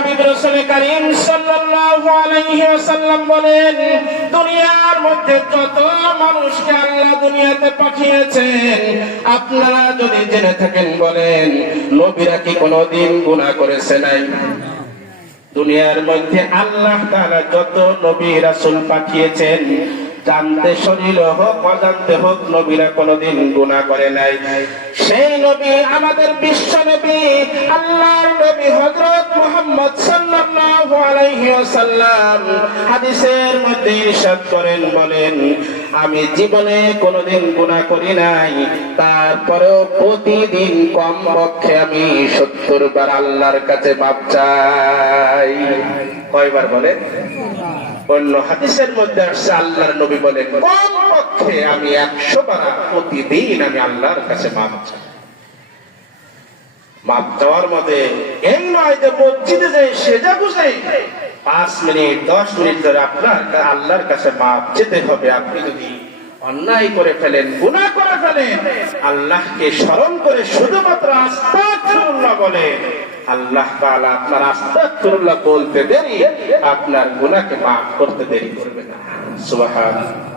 হাবিব রাসূল কারীম সাল্লাল্লাহু আলাইহি ওয়াসাল্লাম বলেন, দুনিয়ার মধ্যে যত মানুষকে আল্লাহ দুনিয়াতে পাঠিয়েছেন, আপনারা যদি জেনে থাকেন বলেন, নবীরা কি কোনোদিন গুনাহ করেছে নাই? দুনিয়ার মধ্যে আল্লাহ তাআলা যত নবী রাসূল পাঠিয়েছেন, জানতে শরীর হোক অজান্তে হোক, নবীরা কোনোদিন গুনাহ করে নাই। সেই নবী আমাদের বিশ্ব নবী, আল্লাহর নবী হযরত মুহাম্মদ সাল্লাল্লাহু আলাইহি ওয়াসাল্লাম হাদিসের মধ্যে ইরশাদ করেন, বলেন, আমি জীবনে কোনোদিন গুনাহ করি নাই, তারপরেও প্রতিদিন কমপক্ষে আমি 70 বার আল্লাহর কাছে মাপ চাই। কয়বার বলেন? অন্য হাদিসের মধ্যে আসছে আল্লাহর নবী বলেন, কমপক্ষে আমি 100 বার প্রতিদিন আমি আল্লাহর কাছে মাপ চাই। মাপ চাওয়ার মধ্যে এই নয় যে মসজিদে যাই সেজা বুঝে 5 মিনিট 10 মিনিট ধরে আপনার আল্লাহর কাছে মাপ চেতে হবে। আপনি যদি অন্যায় করে ফেলেন, গুনাহ করে ফেলেন, আল্লাহকে স্মরণ করে শুধুমাত্র আস্তাগফিরুল্লাহ বলে, আল্লাহ তাআলা আপনার আস্তাগফিরুল্লাহ বলতে দেরি আপনার গুনাহকে মাফ করতে দেরি করবে না। সুবহানাল্লাহ।